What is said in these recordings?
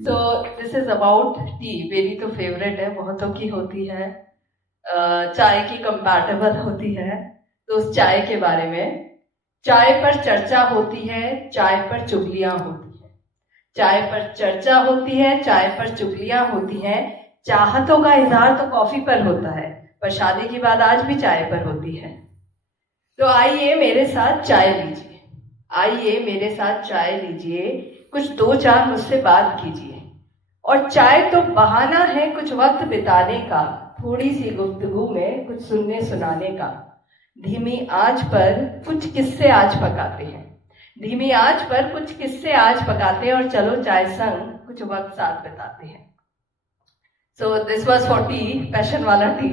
तो this is about T. मेरी तो फेवरेट है, बहुतों की होती है, चाय की कंपैटिबल होती है। तो उस चाय के बारे में, चाय पर चर्चा होती है, चाय पर चुगलियां होती है। चाय पर चर्चा होती है, चाय पर चुगलियां होती हैं। चाहतों का इजहार तो कॉफी पर होता है, पर शादी की बात आज भी चाय पर होती है। तो आइए मेरे साथ चाय लीजिए, आइए मेरे साथ चाय लीजिए, कुछ दो चार मुझसे बात कीजिए। और चाय तो बहाना है कुछ वक्त बिताने का, थोड़ी सी गुफ्तगू में कुछ सुनने सुनाने का। धीमी आंच पर कुछ किस्से आज पकाते हैं, धीमी आंच पर कुछ किस्से आज पकाते हैं, और चलो चाय संग कुछ वक्त साथ बिताते हैं। So this was for T, passion वाला टी।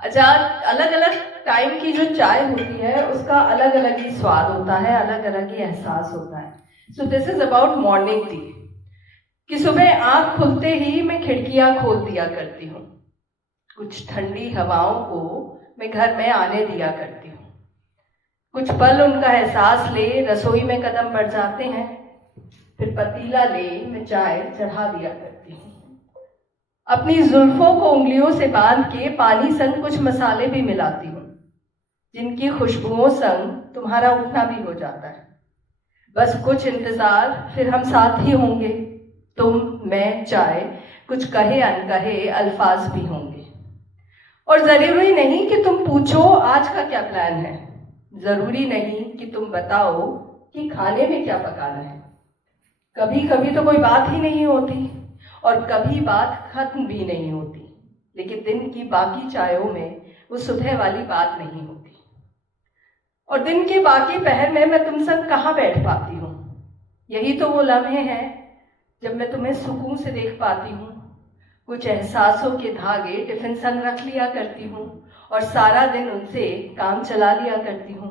अच्छा, अलग अलग टाइम की जो चाय होती है उसका अलग अलग ही स्वाद होता है, अलग अलग ही एहसास होता है। So this is about morning tea. कि सुबह आंख खुलते ही मैं खिड़कियां खोल दिया करती हूँ, कुछ ठंडी हवाओं को मैं घर में आने दिया करती हूँ। कुछ पल उनका एहसास ले रसोई में कदम बढ़ जाते हैं, फिर पतीला ले मैं चाय चढ़ा दिया करती हूँ। अपनी जुल्फों को उंगलियों से बांध के पानी संग कुछ मसाले भी मिलाती हूँ, जिनकी खुशबुओं संग तुम्हारा उठना भी हो जाता है। बस कुछ इंतजार, फिर हम साथ ही होंगे, तुम मैं चाय, कुछ कहे अनकहे अल्फाज भी होंगे। और जरूरी नहीं कि तुम पूछो आज का क्या प्लान है, जरूरी नहीं कि तुम बताओ कि खाने में क्या पकाना है। कभी कभी तो कोई बात ही नहीं होती, और कभी बात खत्म भी नहीं होती, लेकिन दिन की बाकी चायों में वो सुबह वाली बात नहीं होती। और दिन के बाकी पहर में मैं तुम संग कहाँ बैठ पाती हूँ। यही तो वो लम्हे हैं जब मैं तुम्हें सुकून से देख पाती हूँ। कुछ एहसासों के धागे टिफिन संग रख लिया करती हूँ, और सारा दिन उनसे काम चला लिया करती हूँ।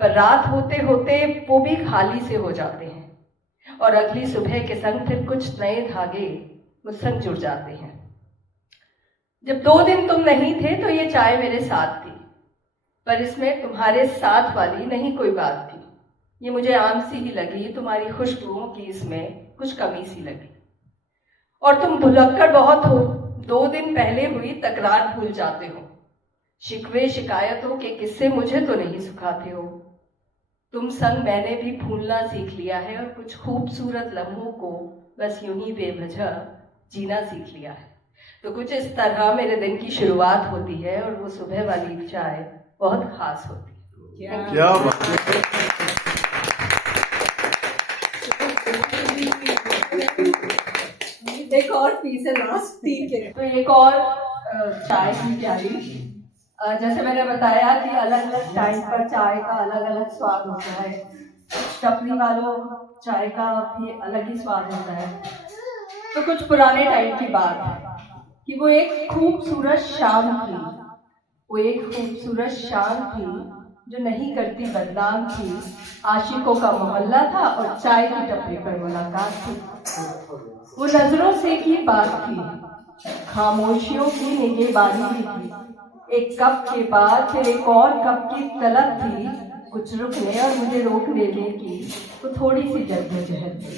पर रात होते होते वो भी खाली से हो जाते हैं, और अगली सुबह के संग फिर कुछ नए धागे मुझ संग जुड़ जाते हैं। जब 2 दिन तुम नहीं थे तो ये चाय मेरे साथ थी, पर इसमें तुम्हारे साथ वाली नहीं कोई बात थी। ये मुझे आम सी ही लगी, तुम्हारी खुशबुओं की इसमें कुछ कमी सी लगी। और तुम भुलक्कड़ बहुत हो, 2 दिन पहले हुई तकरार भूल जाते हो। शिकवे शिकायतों के किस्से मुझे तो नहीं सुखाते हो। तुम संग मैंने भी भूलना सीख लिया है, और कुछ खूबसूरत लम्हों को बस यूं ही बेवजह जीना सीख लिया है। तो कुछ इस तरह मेरे दिन की शुरुआत होती है, और वो सुबह वाली चाय बहुत खास होती है। क्या बात है। एक और पीस है लास्ट टी के, तो एक और चाय की प्याली। जैसे मैंने बताया कि अलग अलग टाइम पर चाय का अलग अलग स्वाद होता है। टपरी वालों चाय का भी अलग ही स्वाद होता है। तो कुछ पुराने टाइम की बात है कि वो एक खूबसूरत शाम थी, वो एक खूबसूरत शाम थी जो नहीं करती बदनाम थी। आशिकों का मोहल्ला था और चाय की टपरी पर मुलाकात थी। वो नजरों से की बात थी, खामोशियों की निगहबानी भी थी। एक कप के बाद फिर एक और कप की तलब थी, कुछ रुकने और मुझे रोक लेने की वो थोड़ी सी जद्दोजहद थी।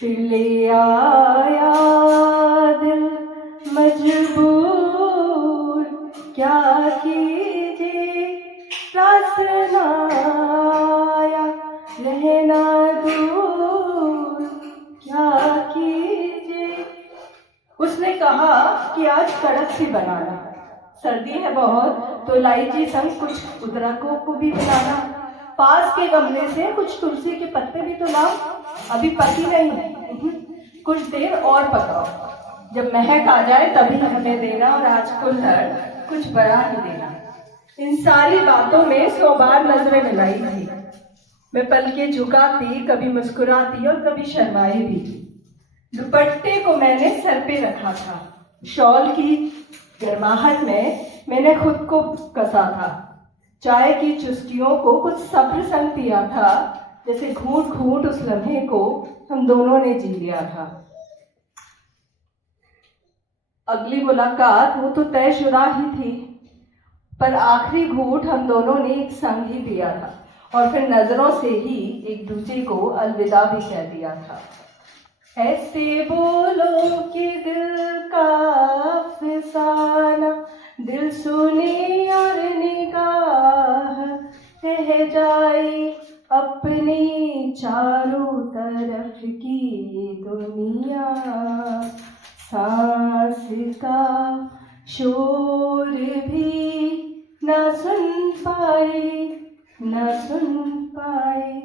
फिर ले आया दिल मजबूर, क्या कीजिए रास ना आया, रहना दूर क्या कीजिए। उसने कहा कि आज कड़क सी बनाना, सर्दी है बहुत तो इलायची संग कुछ अदरकों को भी मिलाना, पास के गमले से कुछ तुलसी के पत्ते भी तो लाओ, अभी पकी नहीं, कुछ देर और पकाओ, जब महक आ जाए तभी हमें देना, और आज कुल्हड़ कुछ बड़ा ही देना। इन सारी बातों में 100 बार नजरें मिलाई थी। मैं पलके झुकाती, कभी मुस्कुराती और कभी शर्माई भी। दुपट्टे को मैंने सर पे रखा था, शॉल की गर्माहट में मैंने खुद को कसा था। चाय की चुस्कियों को कुछ सब्र संग पिया था, जैसे घूंट घूंट उस लम्हे को हम दोनों ने जी लिया था। अगली मुलाकात वो तो तयशुदा ही थी, पर आखिरी घूंट हम दोनों ने एक संग ही पिया था। और फिर नजरों से ही एक दूसरे को अलविदा भी कह दिया था। ऐसे बोलो कि दिल का अफसाना दिल सुने और निगाह रह जाए अपनी चारों तरफ की दुनिया। सांस का शोर भी न सुन पाए।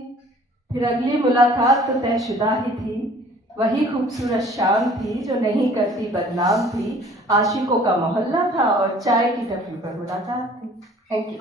फिर अगली मुलाकात तो तयशुदा ही थी। वही खूबसूरत शाम थी जो नहीं करती बदनाम थी। आशिकों का मोहल्ला था और चाय की टपरी पर मुलाकात थी। Thank you.